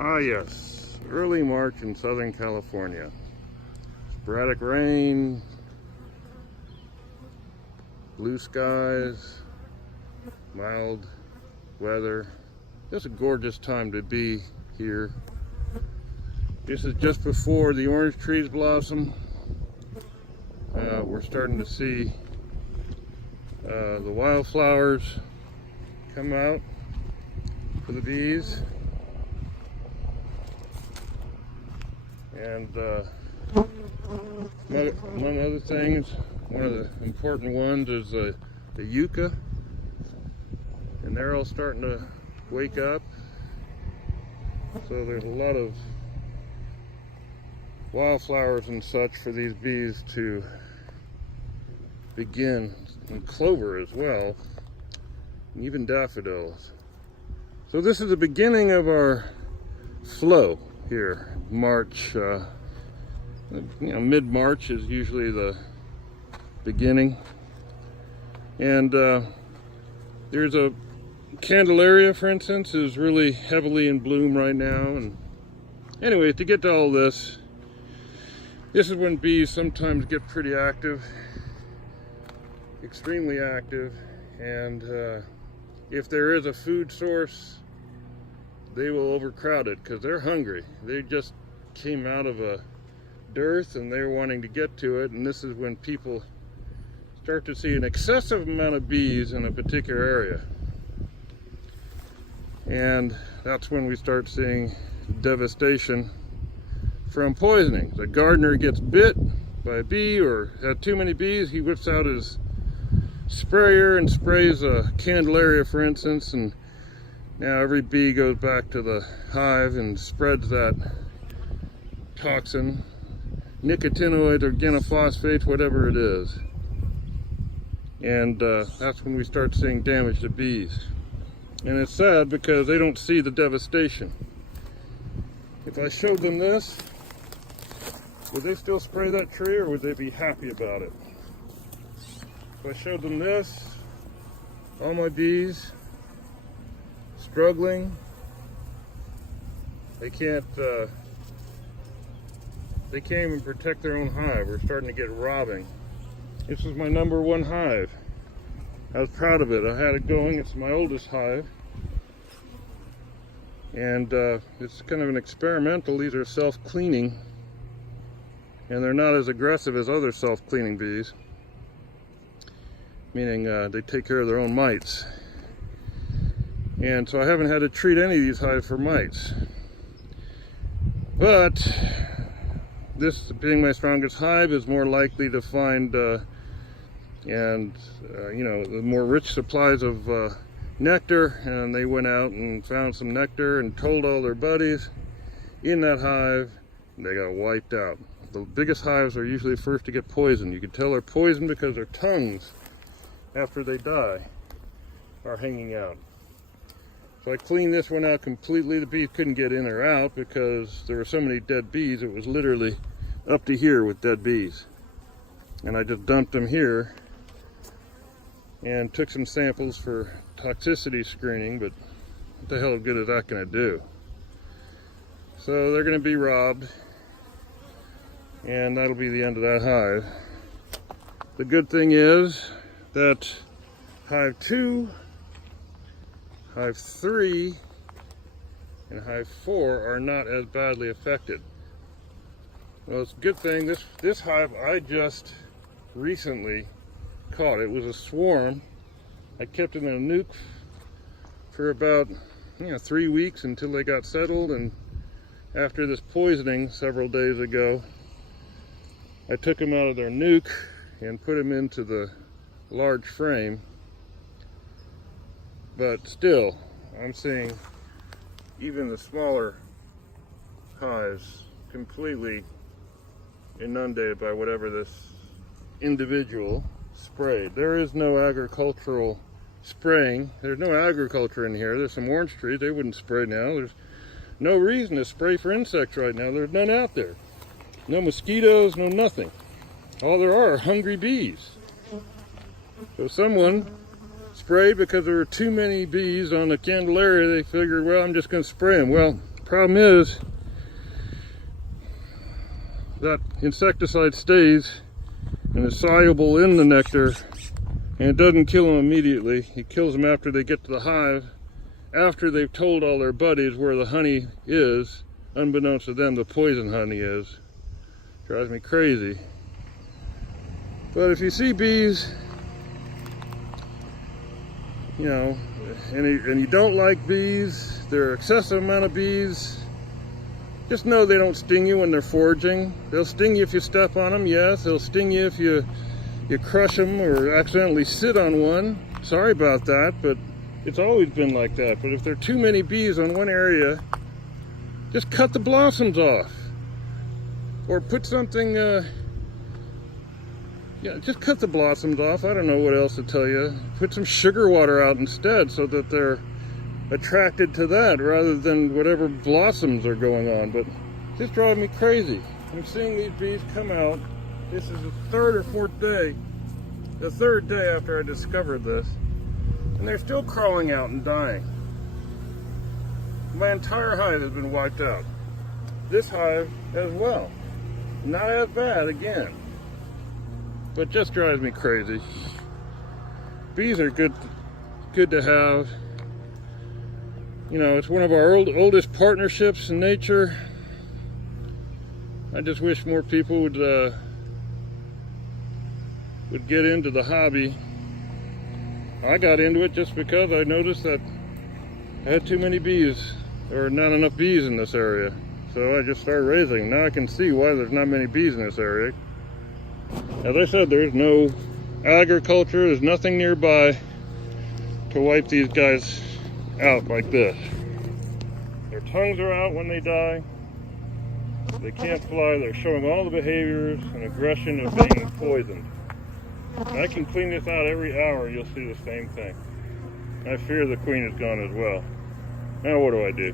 Ah yes, early March in Southern California. Sporadic rain, blue skies, mild weather. It's a gorgeous time to be here. This is just before the orange trees blossom. We're starting to see the wildflowers come out for the bees. And among other things, one of the important ones is the yucca, and they're all starting to wake up. So there's a lot of wildflowers and such for these bees to begin, and clover as well, and even daffodils. So this is the beginning of our flow here. March, mid-March is usually the beginning. And there's a Candelaria, for instance, is really heavily in bloom right now. And anyway, to get to all this is when bees sometimes get pretty active, extremely active, and if there is a food source, they will overcrowd it because they're hungry. They just came out of a dearth and they're wanting to get to it, and this is when people start to see an excessive amount of bees in a particular area. And that's when we start seeing devastation from poisoning. The gardener gets bit by a bee or had too many bees, he whips out his sprayer and sprays a Candelaria, for instance, and now every bee goes back to the hive and spreads that toxin, nicotinoid, organophosphate, whatever it is. And that's when we start seeing damage to bees. And it's sad because they don't see the devastation. If I showed them this, would they still spray that tree, or would they be happy about it? If I showed them this, all my bees struggling, they can't even protect their own hive. We're starting to get robbing. This is my #1 hive. I was proud of it. I had it going. It's my oldest hive, and it's kind of an experimental. These are self-cleaning, and they're not as aggressive as other self-cleaning bees, meaning they take care of their own mites. And so I haven't had to treat any of these hives for mites. But this, being my strongest hive, is more likely to find the more rich supplies of nectar, and they went out and found some nectar and told all their buddies in that hive, and they got wiped out. The biggest hives are usually first to get poisoned. You can tell they're poisoned because their tongues, after they die, are hanging out. So I cleaned this one out completely. The bees couldn't get in or out because there were so many dead bees. It was literally up to here with dead bees. And I just dumped them here and took some samples for toxicity screening, but what the hell of good is that going to do? So they're going to be robbed, and that'll be the end of that hive. The good thing is that hive 2, hive 3, and hive 4 are not as badly affected. Well, it's a good thing. This hive I just recently caught. It was a swarm. I kept it in a nuke for about 3 weeks until they got settled, and after this poisoning several days ago, I took them out of their nuke and put them into the large frame. But still, I'm seeing even the smaller hives completely inundated by whatever this individual sprayed. There is no agricultural spraying. There's no agriculture in here. There's some orange trees. They wouldn't spray now. There's no reason to spray for insects right now. There's none out there. No mosquitoes, no nothing. All there are hungry bees. So someone sprayed because there were too many bees on the Candelaria. They figured, well, I'm just going to spray them. Well, Problem is that insecticide stays and is soluble in the nectar, and it doesn't kill them immediately. It kills them after they get to the hive, after they've told all their buddies where the honey is. Unbeknownst to them, the poison honey is. Drives me crazy. But if you see bees, you know, and you don't like bees, there are excessive amount of bees, just know they don't sting you when they're foraging. They'll sting you if you step on them, yes. They'll sting you if you crush them or accidentally sit on one. Sorry about that, but it's always been like that. But if there are too many bees on one area, just cut the blossoms off. Or put something, just cut the blossoms off. I don't know what else to tell you. Put some sugar water out instead so that they're attracted to that rather than whatever blossoms are going on. But this drives me crazy. I'm seeing these bees come out. This is the third or fourth day, the third day after I discovered this, and they're still crawling out and dying. My entire hive has been wiped out. This hive as well. Not as bad again, but just drives me crazy. Bees are good to have. You know, it's one of our oldest partnerships in nature. I just wish more people would get into the hobby. I got into it just because I noticed that I had too many bees, or not enough bees in this area. So I just started raising. Now I can see why there's not many bees in this area. As I said, there's no agriculture, there's nothing nearby to wipe these guys out like this. Their tongues are out when they die. They can't fly. They're showing all the behaviors and aggression of being poisoned. And I can clean this out every hour. You'll see the same thing. I fear the queen is gone as well. Now what do I do?